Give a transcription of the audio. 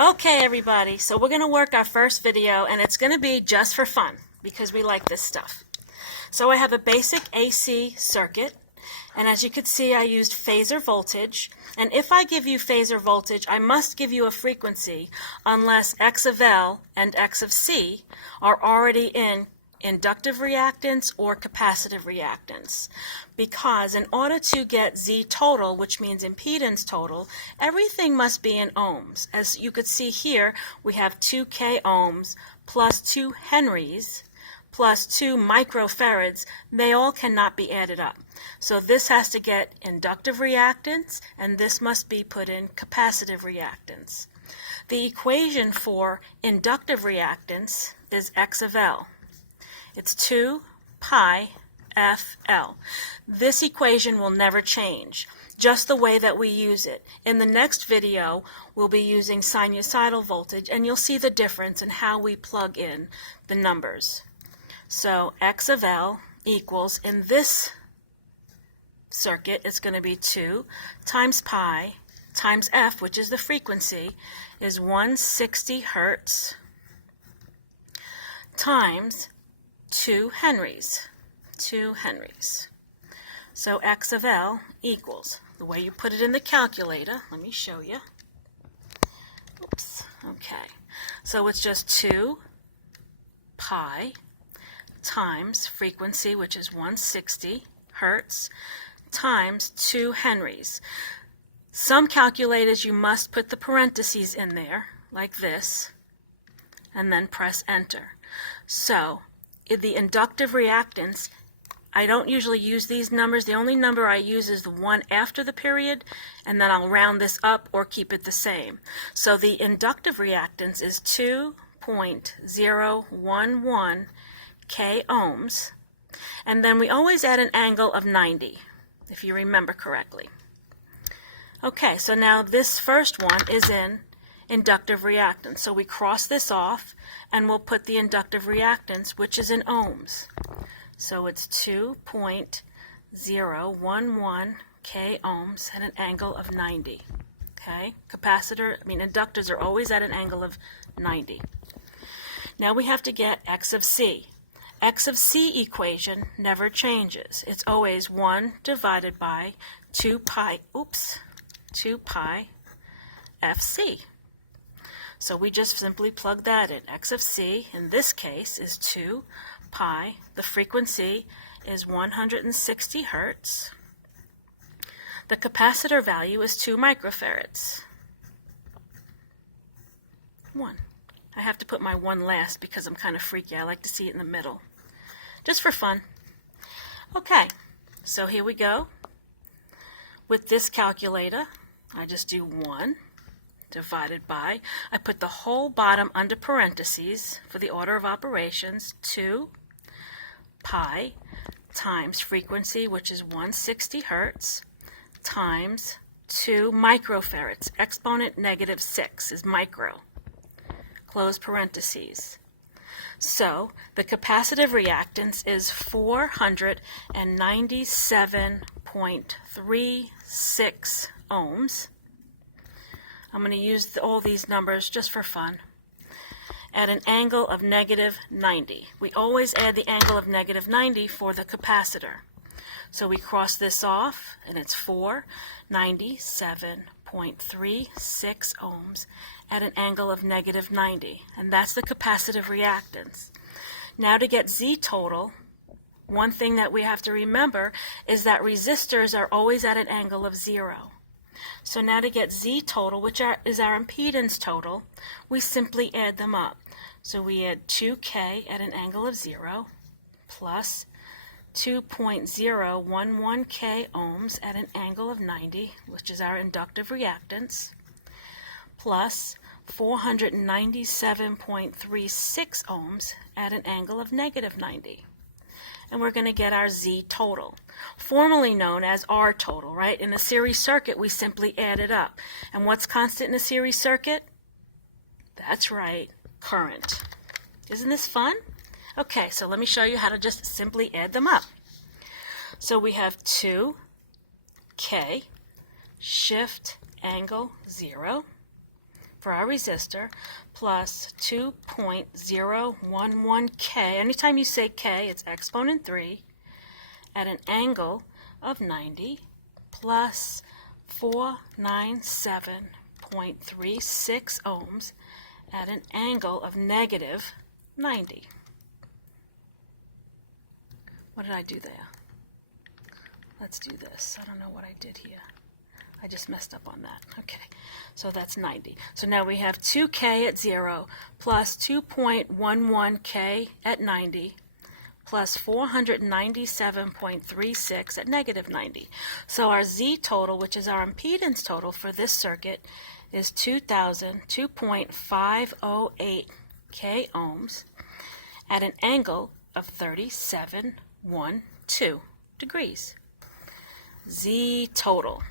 Okay, everybody, so we're going to work our first video, and it's going to be just for fun because we like this stuff. So I have a basic AC circuit, and as you can see, I used phasor voltage. And if I give you phasor voltage, I must give you a frequency unless X of L and X of C are already in inductive reactance or capacitive reactance, because in order to get Z total, which means impedance total, everything must be in ohms. As you could see here, we have 2K ohms plus 2 henries plus 2 microfarads. They all cannot be added up. So this has to get inductive reactance, and this must be put in capacitive reactance. The equation for inductive reactance is X of L. It's 2 pi FL. This equation will never change, just the way that we use it. In the next video, we'll be using sinusoidal voltage, and you'll see the difference in how we plug in the numbers. So X of L equals, in this circuit, it's going to be 2 times pi times F, which is the frequency, is 160 hertz times 2 henries. 2 henries. So X of L equals, the way you put it in the calculator, let me show you. Oops. Okay. So it's just 2 pi times frequency, which is 160 hertz, times 2 henries. Some calculators you must put the parentheses in there, like this, and then press enter. So the inductive reactance, I don't usually use these numbers. The only number I use is the one after the period, and then I'll round this up or keep it the same. So the inductive reactance is 2.011 K ohms, and then we always add an angle of 90, if you remember correctly. Okay, so now this first one is in inductive reactance. So we cross this off, and we'll put the inductive reactance, which is in ohms. So it's 2.011 K ohms at an angle of 90. Okay, inductors are always at an angle of 90. Now we have to get X of C. X of C equation never changes. It's always 1 divided by 2 pi FC. So we just simply plug that in. X of C, in this case, is 2 pi. The frequency is 160 hertz. The capacitor value is 2 microfarads. 1. I have to put my 1 last because I'm kind of freaky. I like to see it in the middle, just for fun. Okay, so here we go. With this calculator, I just do 1 divided by, I put the whole bottom under parentheses for the order of operations, 2 pi times frequency, which is 160 hertz, times 2 microfarads. Exponent -6 is micro. Close parentheses. So the capacitive reactance is 497.36 ohms. I'm going to use all these numbers just for fun. At an angle of -90. We always add the angle of -90 for the capacitor. So we cross this off, and it's 497.36 ohms at an angle of -90. And that's the capacitive reactance. Now to get Z total, one thing that we have to remember is that resistors are always at an angle of 0. So now to get Z total, which is our impedance total, we simply add them up. So we add 2K at an angle of 0 plus 2.011 K ohms at an angle of 90, which is our inductive reactance, plus 497.36 ohms at an angle of -90. And we're going to get our Z total, formerly known as R total, right? In a series circuit, we simply add it up. And what's constant in a series circuit? That's right, current. Isn't this fun? Okay, so let me show you how to just simply add them up. So we have 2K shift angle 0 for our resistor plus 2.011K. Anytime you say K, it's exponent 3 at an angle of 90 plus 497.36 ohms at an angle of negative 90. What did I do there? Let's do this. I don't know what I did here. I just messed up on that. Okay, so that's 90. So now we have 2K at 0 plus 2.11K at 90 plus 497.36 at negative 90. So our Z total, which is our impedance total for this circuit, is 2.508 K ohms at an angle of 37.12 degrees. Z total.